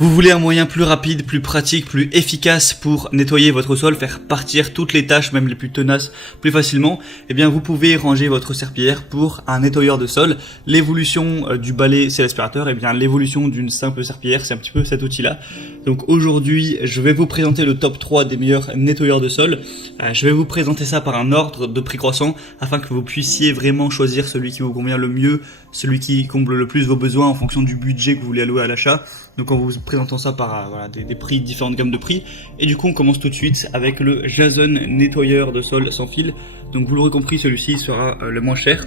Vous voulez un moyen plus rapide, plus pratique, plus efficace pour nettoyer votre sol, faire partir toutes les tâches, même les plus tenaces, plus facilement? Eh bien, vous pouvez ranger votre serpillière pour un nettoyeur de sol. L'évolution du balai, c'est l'aspirateur. Eh bien, l'évolution d'une simple serpillière, c'est un petit peu cet outil-là. Donc aujourd'hui, je vais vous présenter le top 3 des meilleurs nettoyeurs de sol. Je vais vous présenter ça par un ordre de prix croissant afin que vous puissiez vraiment choisir celui qui vous convient le mieux, celui qui comble le plus vos besoins en fonction du budget que vous voulez allouer à l'achat. Donc en vous présentant ça par des prix, différentes gammes de prix. Et du coup on commence tout de suite avec le Jason nettoyeur de sol sans fil. Donc vous l'aurez compris, celui-ci sera le moins cher.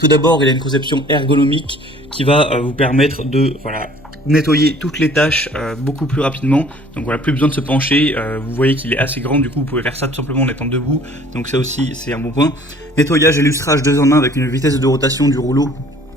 Tout d'abord, il a une conception ergonomique qui va vous permettre de nettoyer toutes les tâches beaucoup plus rapidement. Donc voilà, plus besoin de se pencher. Vous voyez qu'il est assez grand, du coup vous pouvez faire ça tout simplement en étant debout. Donc ça aussi c'est un bon point. Nettoyage et lustrage 2 en 1 avec une vitesse de rotation du rouleau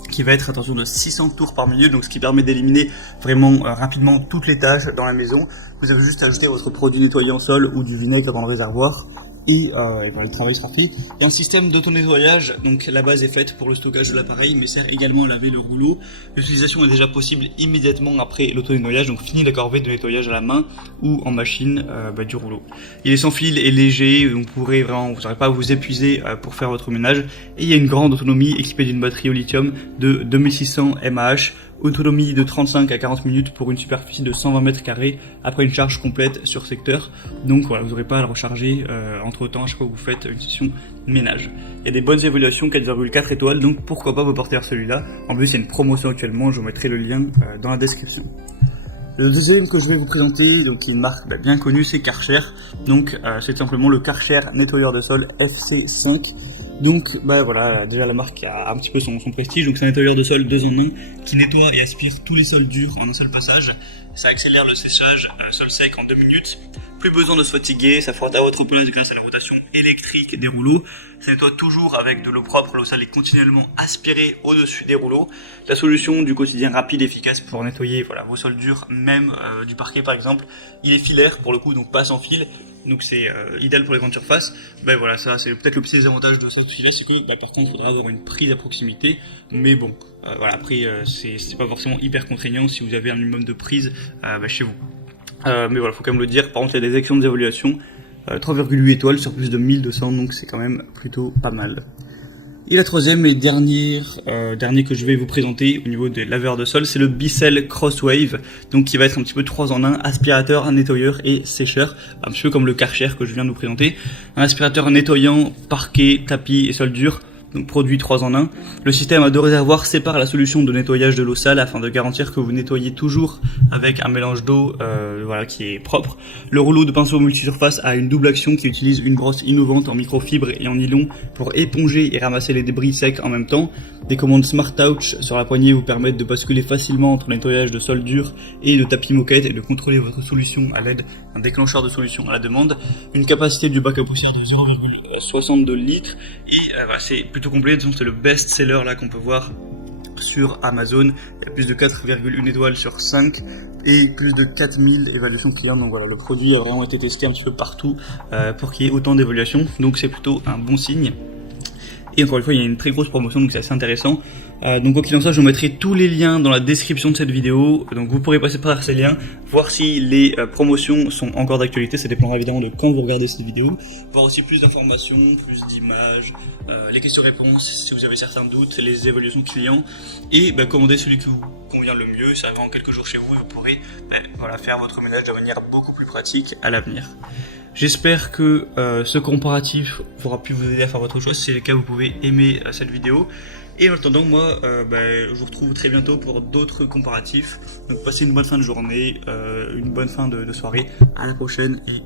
qui va être, attention, de 600 tours par minute, donc ce qui permet d'éliminer vraiment rapidement toutes les tâches dans la maison. Vous avez juste à ajouter votre produit nettoyant sol ou du vinaigre dans le réservoir. Et le travail sera fait. Il y a un système d'auto-nettoyage, donc la base est faite pour le stockage de l'appareil, mais sert également à laver le rouleau. L'utilisation est déjà possible immédiatement après l'auto-nettoyage, donc fini la corvée de nettoyage à la main ou en machine du rouleau. Il est sans fil et léger, donc vous n'aurez pas à vous épuiser pour faire votre ménage. Et il y a une grande autonomie équipée d'une batterie au lithium de 2600 mAh. Autonomie de 35 à 40 minutes pour une superficie de 120 mètres carrés après une charge complète sur secteur. Donc voilà, vous n'aurez pas à le recharger entre temps à chaque fois que vous faites une session ménage. Il y a des bonnes évaluations, 4,4 étoiles, donc pourquoi pas vous porter vers celui-là. En plus, il y a une promotion actuellement, je vous mettrai le lien dans la description. Le deuxième que je vais vous présenter, donc qui est une marque bien connue, c'est Karcher. Donc c'est simplement le Karcher nettoyeur de sol FC5. Donc voilà, déjà la marque a un petit peu son prestige. Donc c'est un nettoyeur de sol 2 en 1 qui nettoie et aspire tous les sols durs en un seul passage. Ça accélère le séchage sol sec en 2 minutes. Plus besoin de se fatiguer, ça frotte à votre place grâce à la rotation électrique des rouleaux. Ça nettoie toujours avec de l'eau propre, l'eau sale est continuellement aspirée au-dessus des rouleaux. La solution du quotidien rapide et efficace pour nettoyer vos sols durs, même du parquet par exemple. Il est filaire pour le coup, donc pas sans fil. Donc c'est idéal pour les grandes surfaces. Ça c'est peut-être le petit désavantage de ce filet, c'est que par contre il faudra avoir une prise à proximité. Mais bon, après c'est pas forcément hyper contraignant si vous avez un minimum de prise chez vous. Mais voilà, faut quand même le dire. Par contre, il y a des excellentes évaluations, 3,8 étoiles sur plus de 1200, donc c'est quand même plutôt pas mal. Et la troisième et dernier que je vais vous présenter au niveau des laveurs de sol, c'est le Bissell Crosswave, donc qui va être un petit peu 3 en 1, aspirateur, nettoyeur et sécheur, un petit peu comme le Karcher que je viens de vous présenter. Un aspirateur nettoyant, parquet, tapis et sol dur. Donc produit 3 en 1. Le système à 2 réservoirs sépare la solution de nettoyage de l'eau sale afin de garantir que vous nettoyez toujours avec un mélange d'eau qui est propre. Le rouleau de pinceau multisurface a une double action qui utilise une brosse innovante en microfibre et en nylon pour éponger et ramasser les débris secs en même temps. Des commandes Smart Touch sur la poignée vous permettent de basculer facilement entre nettoyage de sol dur et de tapis moquette et de contrôler votre solution à l'aide d'un déclencheur de solution à la demande. Une capacité du bac à poussière de 0,62 litres et c'est plutôt complet, c'est le best seller là qu'on peut voir sur Amazon. Il y a plus de 4,1 étoiles sur 5 et plus de 4000 évaluations clients. Donc voilà, le produit a vraiment été testé un petit peu partout pour qu'il y ait autant d'évaluations, donc c'est plutôt un bon signe. Et encore une fois, il y a une très grosse promotion, donc c'est assez intéressant. Donc quoi qu'il en soit, je vous mettrai tous les liens dans la description de cette vidéo. Donc vous pourrez passer par ces liens, voir si les promotions sont encore d'actualité. Ça dépendra évidemment de quand vous regardez cette vidéo. Voir aussi plus d'informations, plus d'images, les questions-réponses, si vous avez certains doutes, les évaluations clients. Et commander celui qui vous convient le mieux. Ça arrive en quelques jours chez vous et vous pourrez faire votre ménage de manière beaucoup plus pratique à l'avenir. J'espère que ce comparatif aura pu vous aider à faire votre choix. Si c'est le cas, vous pouvez aimer cette vidéo. Et en attendant, moi, je vous retrouve très bientôt pour d'autres comparatifs. Donc passez une bonne fin de journée, une bonne fin de soirée. À la prochaine et